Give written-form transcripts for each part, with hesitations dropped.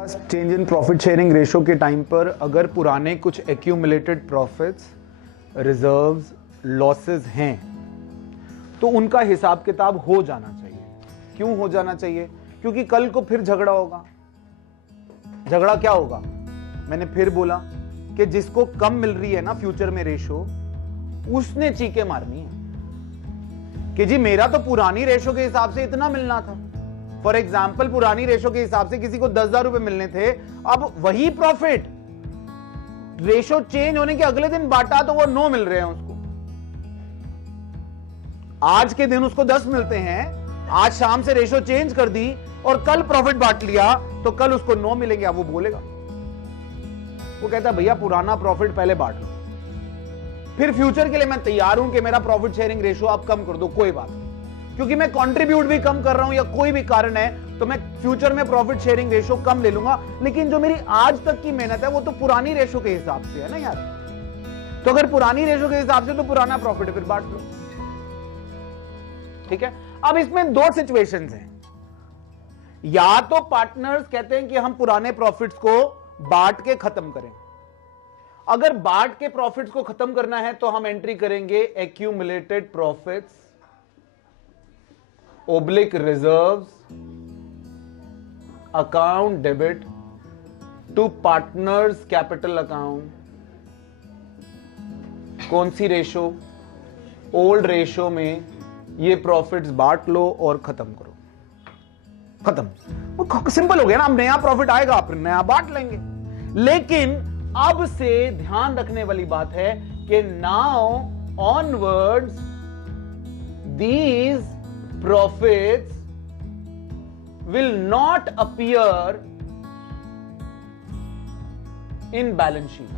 Pass change in profit sharing ratio के time पर अगर पुराने कुछ एक्यूमुलेटेड प्रॉफिट्स, रिजर्व्स, लॉसेस हैं तो उनका हिसाब किताब हो जाना चाहिए। क्यों हो जाना चाहिए? क्योंकि कल को फिर झगड़ा होगा। झगड़ा क्या होगा? मैंने फिर बोला कि जिसको कम मिल रही है ना फ्यूचर में रेशो, उसने चीखें मारनी है कि जी मेरा तो पुरानी रेशो के हिसाब से इतना मिलना था। फॉर एग्जाम्पल, पुरानी रेशो के हिसाब से किसी को 10,000 रुपए मिलने थे, अब वही प्रॉफिट रेशो चेंज होने के अगले दिन बांटा तो वो 9 मिल रहे हैं उसको। आज के दिन उसको 10 मिलते हैं, आज शाम से रेशो चेंज कर दी और कल प्रॉफिट बांट लिया तो कल उसको 9 मिलेंगे। अब वो बोलेगा, वो कहता है भैया पुराना प्रॉफिट पहले बांट लो, फिर फ्यूचर के लिए मैं तैयार हूं कि मेरा प्रॉफिट शेयरिंग रेशो आप कम कर दो, कोई बात नहीं, क्योंकि मैं कंट्रीब्यूट भी कम कर रहा हूं या कोई भी कारण है तो मैं फ्यूचर में प्रॉफिट शेयरिंग रेशो कम ले लूंगा। लेकिन जो मेरी आज तक की मेहनत है वो तो पुरानी रेशो के हिसाब से है ना यार। तो अगर पुरानी रेशो के हिसाब से तो पुराना प्रॉफिट फिर बांट लो, ठीक है। अब इसमें दो सिचुएशंस हैं। या तो पार्टनर्स कहते हैं कि हम पुराने प्रॉफिट्स को बांट के खत्म करें। अगर बांट के प्रॉफिट्स को खत्म करना है तो हम एंट्री करेंगे accumulated profits oblique reserves account debit to partners capital account. कौन सी रेशो? ओल्ड रेशो में ये प्रॉफिट्स बांट लो और खत्म करो। खत्म, सिंपल हो गया ना। अब नया प्रॉफिट आएगा, आप नया बांट लेंगे। लेकिन अब से ध्यान रखने वाली बात है कि now onwards these profits will not appear in balance sheet.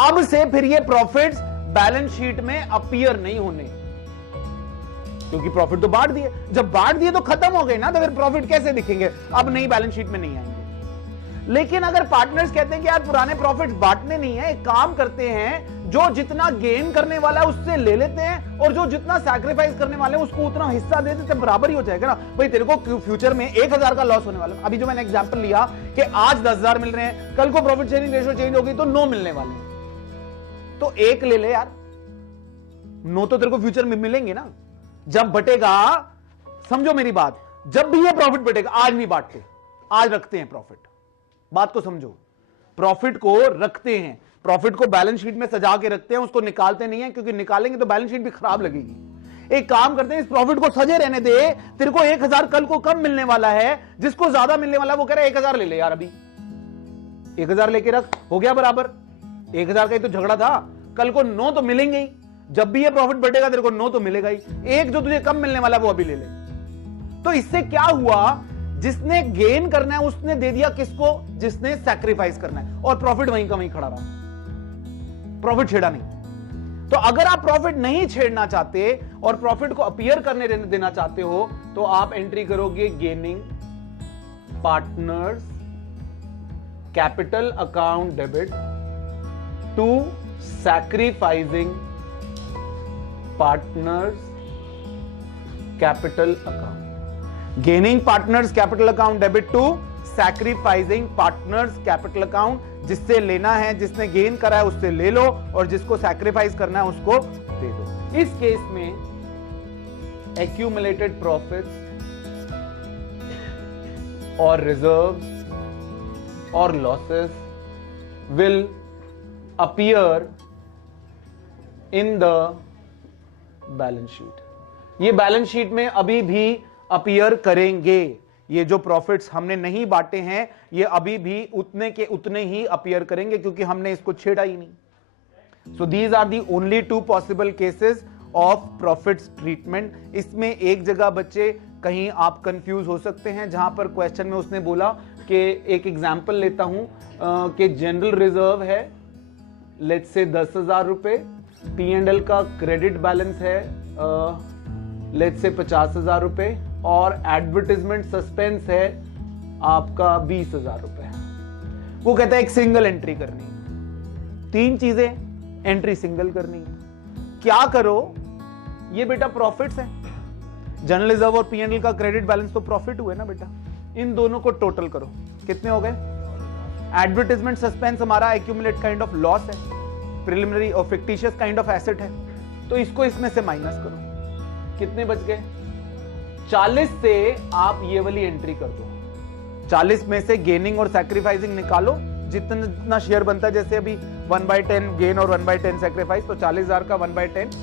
अब से फिर ये प्रॉफिट्स बैलेंस शीट में अपीयर नहीं होने, क्योंकि प्रॉफिट तो बांट दिए। जब बांट दिए तो खत्म हो गए ना, तो फिर प्रॉफिट कैसे दिखेंगे? अब नई बैलेंस शीट में नहीं आएंगे। लेकिन अगर पार्टनर्स कहते हैं कि यार पुराने प्रॉफिट बांटने नहीं है, एक काम करते हैं, जो जितना गेन करने वाला है उससे ले लेते हैं और जो जितना सैक्रिफाइस करने वाले हैं उसको उतना हिस्सा दे देते हैं, बराबर ही हो जाएगा ना। भाई तेरे को फ्यूचर में 1,000 का लॉस होने वाला है। अभी जो मैंने एग्जांपल लिया कि आज 10,000 मिल रहे हैं, कल को प्रॉफिट शेयरिंग रेशो चेंज होगी तो 9 मिलने वाले हैं, तो 1 ले ले यार, 9 तो तेरे को फ्यूचर में मिलेंगे ना। जब बटेगा, समझो मेरी बात, जब भी ये प्रॉफिट बटेगा, आज नहीं बांटते, आज रखते हैं प्रॉफिट। बात को समझो, प्रॉफिट को रखते हैं, प्रॉफिट को बैलेंस शीट में सजा के रखते हैं, उसको निकालते नहीं है, क्योंकि निकालेंगे तो बैलेंस शीट भी खराब लगेगी। एक काम करते हैं, इस प्रॉफिट को सजे रहने दे। तेरे को 1,000 कल को कम मिलने वाला है, जिसको ज्यादा मिलने वाला है वो कह रहा है 1,000 ले ले यार, अभी 1,000 लेके रख, हो गया बराबर। 1,000 का ही तो झगड़ा था, कल को 9 तो मिलेंगे ही। जब भी ये प्रॉफिट बढ़ेगा तेरे को 9 तो मिलेगा ही। एक जो तुझे कम मिलने वाला है वो अभी ले ले। तो इससे क्या हुआ? जिसने गेन करना है उसने दे दिया किसको? जिसने सैक्रिफाइस करना है, और प्रॉफिट वहीं का वहीं खड़ा रहा, प्रॉफिट छेड़ा नहीं। तो अगर आप प्रॉफिट नहीं छेड़ना चाहते और प्रॉफिट को अपीयर करने देना चाहते हो तो आप एंट्री करोगे gaining partners capital account debit to sacrificing partners capital account. Gaining partners capital account debit to sacrificing partners capital account. जिससे लेना है, जिसने गेन करा है उससे ले लो, और जिसको सैक्रिफाइस करना है उसको दे दो। इस केस में एक्यूमुलेटेड प्रॉफिट्स और रिजर्व्स और losses will appear in the balance sheet. ये बैलेंस शीट में अभी भी अपीयर करेंगे। ये जो प्रॉफिट्स हमने नहीं बांटे हैं ये अभी भी उतने के उतने ही अपीयर करेंगे, क्योंकि हमने इसको छेड़ा ही नहीं। So these are the only 2 possible cases of profits treatment. इसमें एक जगह बच्चे कहीं आप कंफ्यूज हो सकते हैं, जहां पर क्वेश्चन में उसने बोला कि एक एग्जांपल लेता हूं कि जनरल रिजर्व है लेट्स से 10,000 रुपए, P&L का क्रेडिट बैलेंस है लेट्स से 50,000 रुपए, और एडवर्टाइजमेंट सस्पेंस है आपका 20,000 रुपए। वो कहता है एक सिंगल एंट्री करनी है। 3 चीजें, एंट्री सिंगल करनी है। क्या करो? ये बेटा प्रॉफिट्स है, जनरल रिजर्व और P&L का क्रेडिट बैलेंस तो प्रॉफिट हुए ना बेटा, इन दोनों को टोटल करो, कितने हो गए? एडवर्टाइजमेंट सस्पेंस हमारा एक्यूमुलेट काइंड ऑफ लॉस है, प्रिलिमिनरी और फिक्टिशियस काइंड ऑफ एसेट है, तो इसको इसमें से माइनस करो, कितने बच गए? 40 से आप ये वाली एंट्री कर दो, 40 में से गेनिंग और सैक्रिफाइसिंग निकालो, जितना शेयर बनता है, जैसे अभी 1/10 गेन और 1/10 सैक्रिफाइस, तो 40,000 का 1/10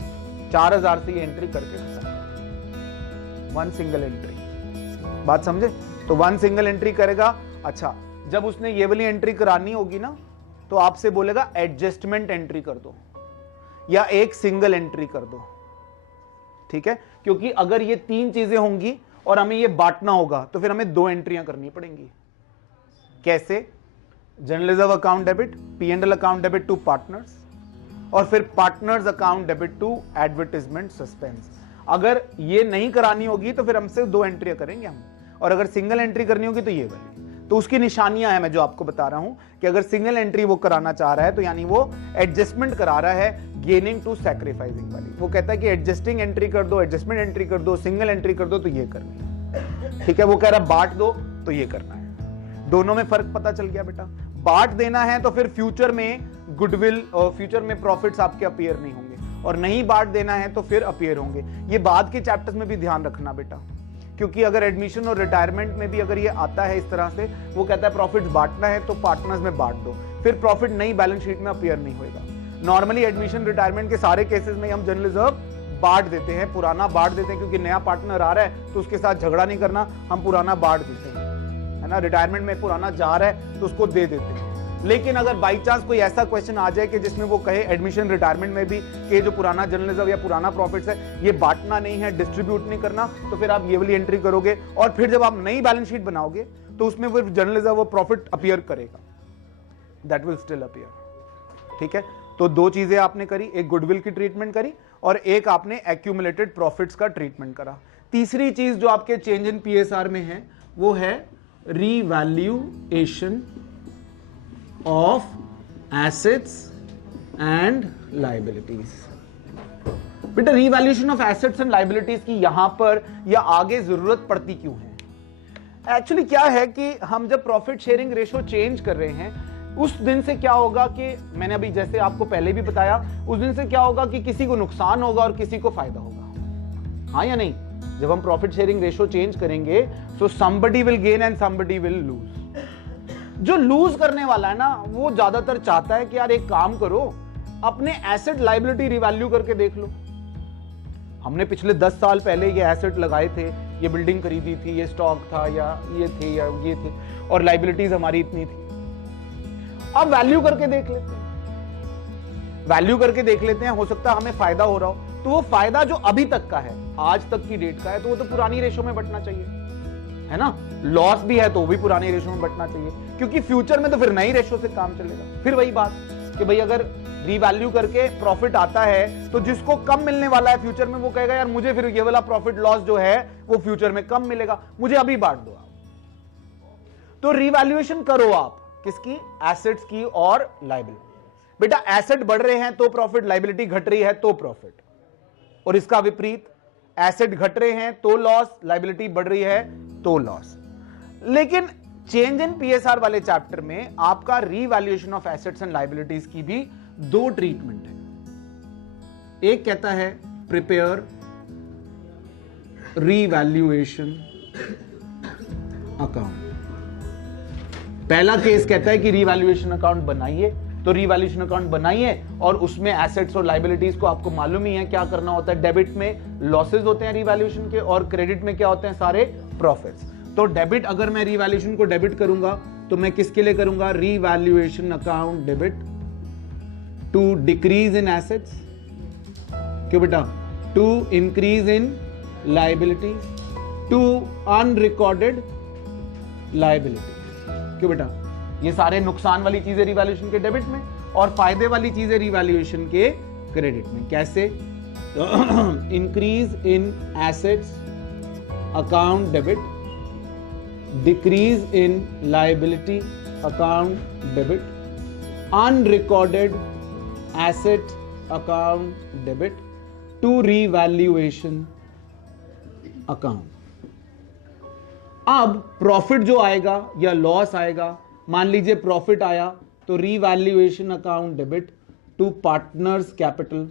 4,000 से ये एंट्री करके खत्म, वन सिंगल एंट्री। बात समझे? तो वन सिंगल एंट्री करेगा। अच्छा, जब उसने ये वाली एंट्री करानी होगी ना, तो आपसे बोलेगा एडजस्टमेंट एंट्री कर दो या एक सिंगल एंट्री कर दो, ठीक है? क्योंकि अगर ये 3 चीजें होंगी और हमें ये बांटना होगा, तो फिर हमें 2 एंट्रियां करनी पड़ेंगी। कैसे? General reserve account debit, P&L account debit to partners, और फिर partners account debit to advertisement suspense. अगर ये नहीं करानी होगी तो फिर हमसे 2 एंट्रियां करेंगे हम, और अगर सिंगल एंट्री करनी होगी तो ये वाली। तो उसकी निशानियां हैं मैं जो आपको बता रहा हूं कि अगर सिंगल एंट्री वो कराना चाह रहा है तो यानी वो एडजस्टमेंट करा रहा है गेनिंग टू सैक्रिफाइसिंग वाली। वो कहता है कि एडजस्टिंग एंट्री कर दो, एडजस्टमेंट एंट्री कर दो, सिंगल एंट्री कर दो, तो ये करनी है, ठीक है? वो कह रहा है बांट दो, तो ये करना है। दोनों में फर्क पता चल गया बेटा? बांट देना है तो फिर फ्यूचर में गुडविल और फ्यूचर में प्रॉफिट्स आपके अपीयर नहीं होंगे, और नहीं बांट देना है तो फिर अपीयर होंगे। ये बाद के चैप्टर्स में भी ध्यान रखना बेटा, क्योंकि अगर एडमिशन और रिटायरमेंट में भी अगर ये आता है इस तरह से, वो कहता है प्रॉफिट बांटना है तो पार्टनर्स में बांट दो, फिर प्रॉफिट नई बैलेंस शीट में अपीयर नहीं होगा। नॉर्मली एडमिशन रिटायरमेंट के सारे केसेस में हम जनरल रिजर्व बांट देते हैं, पुराना बांट देते हैं, क्योंकि नया पार्टनर आ रहा है तो उसके साथ झगड़ा नहीं करना, हम पुराना बांट देते हैं, है ना? रिटायरमेंट में पुराना जा रहा है तो उसको दे देते हैं। लेकिन अगर बाई चांस कोई ऐसा क्वेश्चन आ जाए कि जिसमें वो कहे एडमिशन रिटायरमेंट में भी कि जो पुराना जनरल रिजर्व या पुराना प्रॉफिट्स है ये बांटना नहीं है, डिस्ट्रीब्यूट नहीं करना, तो फिर आप ये वाली एंट्री करोगे, और फिर जब आप नई बैलेंस शीट बनाओगे तो उसमें फिर जनरल रिजर्व वो प्रॉफिट अपीयर करेगा, दैट विल स्टिल अपीयर, ठीक है? तो 2 चीजें आपने करी, एक गुडविल की ट्रीटमेंट करी और एक आपने एक्यूमुलेटेड प्रॉफिट्स का ट्रीटमेंट करा। तीसरी चीज जो आपके चेंज इन PSR में है वो है revaluation of assets and liabilities। बेटा revaluation of assets and liabilities की यहां पर या आगे जरूरत पड़ती क्यों है? एक्चुअली क्या है कि हम जब प्रॉफिट शेयरिंग रेशो चेंज कर रहे हैं, उस दिन से क्या होगा कि मैंने अभी जैसे आपको पहले भी बताया, उस दिन से क्या होगा कि किसी को नुकसान होगा और किसी को फायदा होगा, हाँ या नहीं? जब हम प्रॉफिट शेयरिंग रेशो चेंज करेंगे तो somebody will gain and somebody will lose। जो लूज करने वाला है ना, वो ज्यादातर चाहता है कि यार एक काम करो, अपने एसेट लाइबिलिटी रिवैल्यू करके देख लो। हमने पिछले 10 साल पहले ये एसेट लगाए थे, ये बिल्डिंग खरीदी थी, ये स्टॉक था या ये थे या ये थे, और लाइबिलिटीज हमारी इतनी थी। अब वैल्यू करके देख लेते हैं, वैल्यू करके देख लेते हैं, हो सकता है हमें फायदा हो रहा हो, तो वो फायदा जो अभी तक का है, आज तक की डेट का है, तो वो तो पुरानी रेशो में बंटना चाहिए, है ना? लॉस भी है तो भी पुरानी रेशो में बंटना चाहिए, क्योंकि फ्यूचर में तो फिर नई रेशो से काम चलेगा। फिर वही बात कि भाई अगर रीवैल्यू करके प्रॉफिट आता है तो जिसको कम मिलने वाला है फ्यूचर में, वो कहेगा यार मुझे फिर ये वाला प्रॉफिट लॉस जो है वो फ्यूचर में कम मिलेगा, मुझे अभी बांट दो आप। तो रीवैल्यूएशन करो आप, किसकी? एसेट्स की और लाइबिलिटी। बेटा एसेट बढ़ रहे हैं तो प्रॉफिट, लाइबिलिटी घट रही है तो प्रॉफिट, और इसका विपरीत, एसेट घट रहे हैं तो लॉस, लाइबिलिटी बढ़ रही है तो लॉस। लेकिन चेंज इन PSR वाले चैप्टर में आपका revaluation of assets and liabilities की भी 2 ट्रीटमेंट है। एक कहता है प्रिपेयर रीवैल्यूएशन अकाउंट। पहला केस कहता है कि रीवैल्यूएशन अकाउंट बनाइए, तो रीवैल्यूएशन अकाउंट बनाइए और उसमें एसेट्स और लाइबिलिटीज को आपको मालूम ही है क्या करना होता है। डेबिट में लॉसेज होते हैं रीवैल्यूएशन के, और क्रेडिट में क्या होते हैं? सारे प्रॉफिट्स। तो डेबिट, अगर मैं रीवैल्यूएशन को डेबिट करूंगा तो मैं किसके लिए करूंगा? Revaluation account debit to decrease in assets, क्यों बेटा? To increase in liabilities, to unrecorded liability, क्यों बेटा? ये सारे नुकसान वाली चीजें रीवैल्यूएशन के डेबिट में और फायदे वाली चीजें रीवैल्यूएशन के क्रेडिट में। कैसे? Increase in assets account debit, decrease in liability account debit, unrecorded asset account debit to revaluation account. अब प्रॉफिट जो आएगा या लॉस आएगा, मान लीजिए प्रॉफिट आया तो revaluation account debit to partners capital,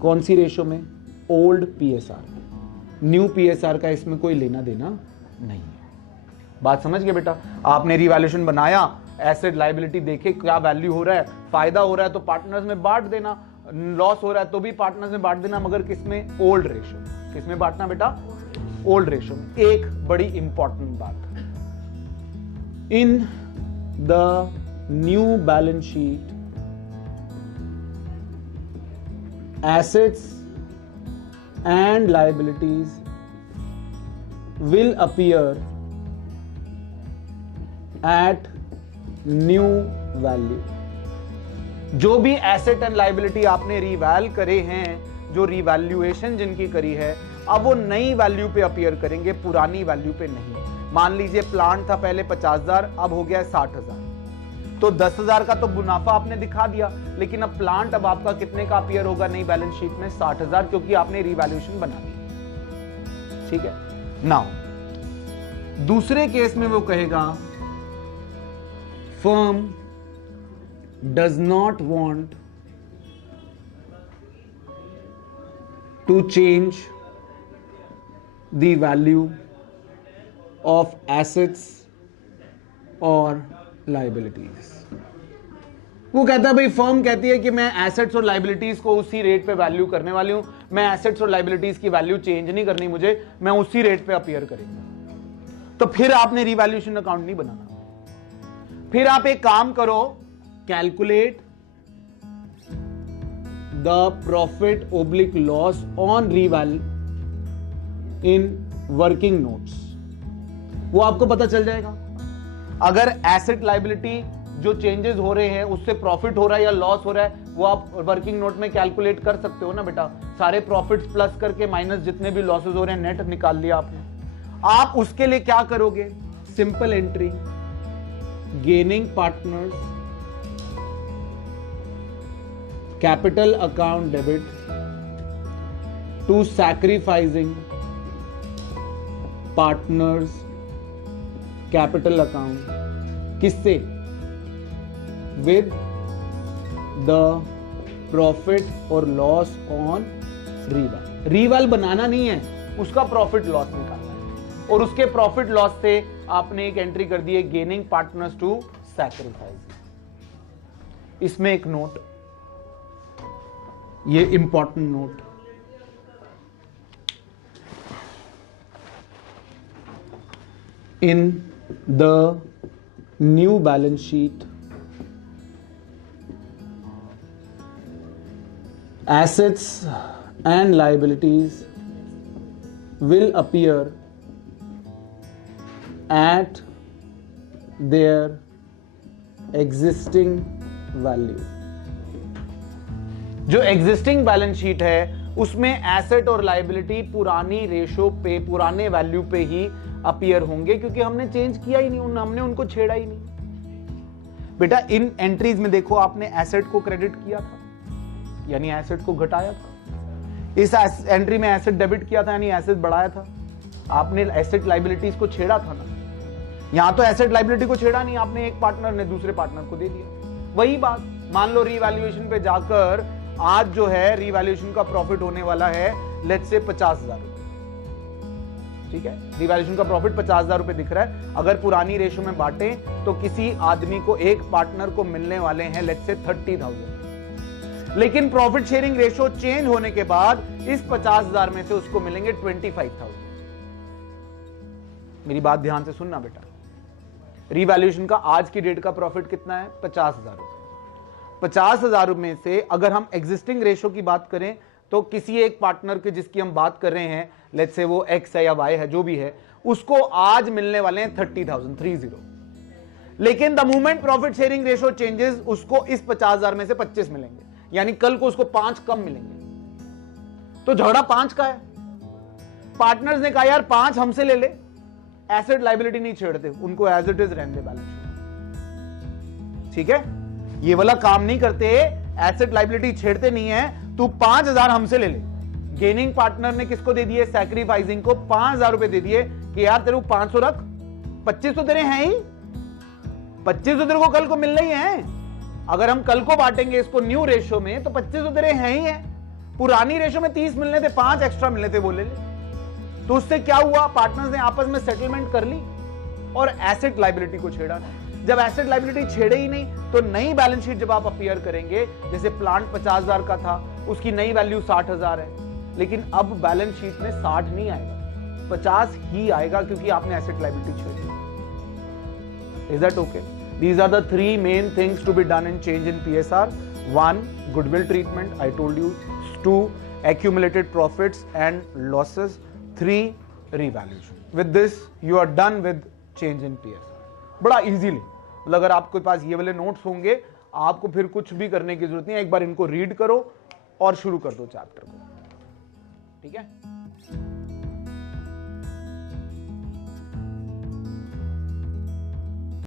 कौन सी रेशो में? ओल्ड पीएसआर, न्यू पीएसआर का इसमें कोई लेना देना नहीं है। बात समझ गए बेटा? आपने रीवैल्यूएशन बनाया, एसेट लायबिलिटी देखे क्या वैल्यू हो रहा है, फायदा हो रहा है तो पार्टनर्स में बांट देना, लॉस हो रहा है तो भी पार्टनर्स में बांट देना, मगर किसमें? Old ratio. किसमें बांटना बेटा? ओल्ड रेशो में। एक बड़ी इंपॉर्टेंट बात, in the new balance sheet assets and liabilities will appear at new value। जो भी एसेट एंड लाइबिलिटी आपने रिवैल करे हैं, जो रिवैल्यूएशन जिनकी करी है, अब वो नई वैल्यू पे अपीयर करेंगे, पुरानी वैल्यू पे नहीं। मान लीजिए प्लांट था पहले 50,000, अब हो गया 60,000, तो 10,000 का तो मुनाफा आपने दिखा दिया, लेकिन अब प्लांट अब आपका कितने का अपीयर होगा नई बैलेंस शीट में? 60,000, क्योंकि आपने रिवैल्यूएशन बना दी। ठीक है। नाउ दूसरे केस में वो कहेगा firm does not want to change the value of assets और लाइबिलिटीज। वो कहता है भाई, फर्म कहती है कि मैं एसेट्स और लाइबिलिटीज को उसी रेट पे वैल्यू करने वाली हूं, मैं एसेट्स और लाइबिलिटीज की वैल्यू चेंज नहीं करनी मुझे, मैं उसी रेट पे अपीयर करेंगे। तो फिर आपने रिवैल्यूएशन अकाउंट नहीं बनाना। फिर आप एक काम करो, calculate the profit oblique loss on reval in working notes. वो आपको पता चल जाएगा अगर एसेट लायबिलिटी जो चेंजेस हो रहे हैं उससे प्रॉफिट हो रहा है या लॉस हो रहा है, वो आप वर्किंग नोट में कैलकुलेट कर सकते हो ना बेटा। सारे प्रॉफिट्स प्लस करके माइनस जितने भी लॉसेस हो रहे हैं, नेट निकाल लिया आपने। आप उसके लिए क्या करोगे? Simple entry, gaining partners capital account debit to sacrificing partners capital account. किससे? विद द प्रॉफिट और लॉस ऑन रिवैल। रिवैल बनाना नहीं है, उसका प्रॉफिट लॉस निकालना है, और उसके प्रॉफिट लॉस से आपने एक एंट्री कर दी है, गेनिंग पार्टनर्स टू सैक्रिफाइस। इसमें एक नोट, ये important note, in the new balance sheet, assets and liabilities will appear at their existing value। जो एग्जिस्टिंग बैलेंस शीट है उसमें एसेट और लायबिलिटी पुरानी रेशो पे, पुराने वैल्यू पे ही अपीयर होंगे, क्योंकि हमने चेंज किया ही नहीं, हमने उनको छेड़ा ही नहीं। बेटा इन एंट्रीज में देखो, आपने एसेट को क्रेडिट किया था यानी एसेट को घटाया था, इस एंट्री में एसेट डेबिट किया था यानी एसेट बढ़ाया था, आपने एसेट लायबिलिटीज को छेड़ा था ना। यहां तो एसेट लायबिलिटी को छेड़ा नहीं, आपने एक पार्टनर ने दूसरे पार्टनर को दे दिया। वही बात, मान लो रीवैल्यूएशन पे जाकर आज जो है रीवैल्यूएशन का प्रॉफिट होने वाला है लेट्स से 50,000 रुपए, ठीक है, रीवैल्यूएशन का प्रॉफिट 50,000 रुपए दिख रहा है। अगर पुरानी रेशो में बांटे तो किसी आदमी को, एक पार्टनर को मिलने वाले हैं लेट्स से 30,000, लेकिन प्रॉफिट शेयरिंग रेशो चेंज होने के बाद इस 50,000 में से उसको मिलेंगे 25,000। मेरी बात ध्यान से सुनना बेटा, रीवैल्यूएशन का आज की डेट का प्रॉफिट कितना है? 50,000 रुपए। 50,000 में से अगर हम एग्जिस्टिंग रेशो की बात करें तो किसी एक पार्टनर के जिसकी हम बात कर रहे हैं, लेट्स से वो एक्स है या वाई है, जो भी है, उसको आज मिलने वाले हैं 30,000। लेकिन the moment profit sharing ratio changes, उसको इस 50,000 में से 25 मिलेंगे, यानी कल को उसको 5 कम मिलेंगे। तो झगड़ा 5 का है। पार्टनर्स ने कहा यार 5 हमसे ले ले, एसेट लायबिलिटी नहीं छेड़ते, उनको एज इट इज रहने दे बैलेंस शीट, ठीक है, ये वाला काम नहीं करते, एसेट लायबिलिटी छेड़ते नहीं है, तू 5,000 हमसे ले ले, गेनिंग पार्टनर ने किसको दे दिए, सैक्रिफाइसिंग को 5,000 रुपए दे दिए कि यार तेरे को 500 रख, 25 तो तेरे हैं ही, 25 तो तेरे को कल को मिलना ही है। अगर हम कल को बांटेंगे इसको न्यू रेशो में तो 25 तो तेरे हैं ही है। पुरानी रेशो में 30 मिलने थे, 5 एक्स्ट्रा मिलने थे बोले। तो उससे क्या हुआ, पार्टनर्स ने आपस में सेटलमेंट कर ली और एसेट लायबिलिटी को छेड़ा नहीं। जब एसेट लायबिलिटी छेड़े ही नहीं तो नई बैलेंस शीट जब आप अपीयर करेंगे, जैसे प्लांट 50,000 का था, उसकी नई वैल्यू 60,000 है, लेकिन अब बैलेंस शीट में 60 नहीं आएगा, 50 ही आएगा क्योंकि आपने एसेट लायबिलिटी छेड़ी। Is that okay? These are the 3 main things to be done in change in PSR. 1, goodwill treatment, I told you. 2, accumulated profits and losses. 3, revaluation. With this, you are done with change in PSR. बड़ा easily. मतलब अगर आपके पास ये वाले notes होंगे, आपको फिर कुछ भी करने की जरूरत नहीं है, एक बार इनको रीड करो और शुरू कर दो चैप्टर को। ठीक है?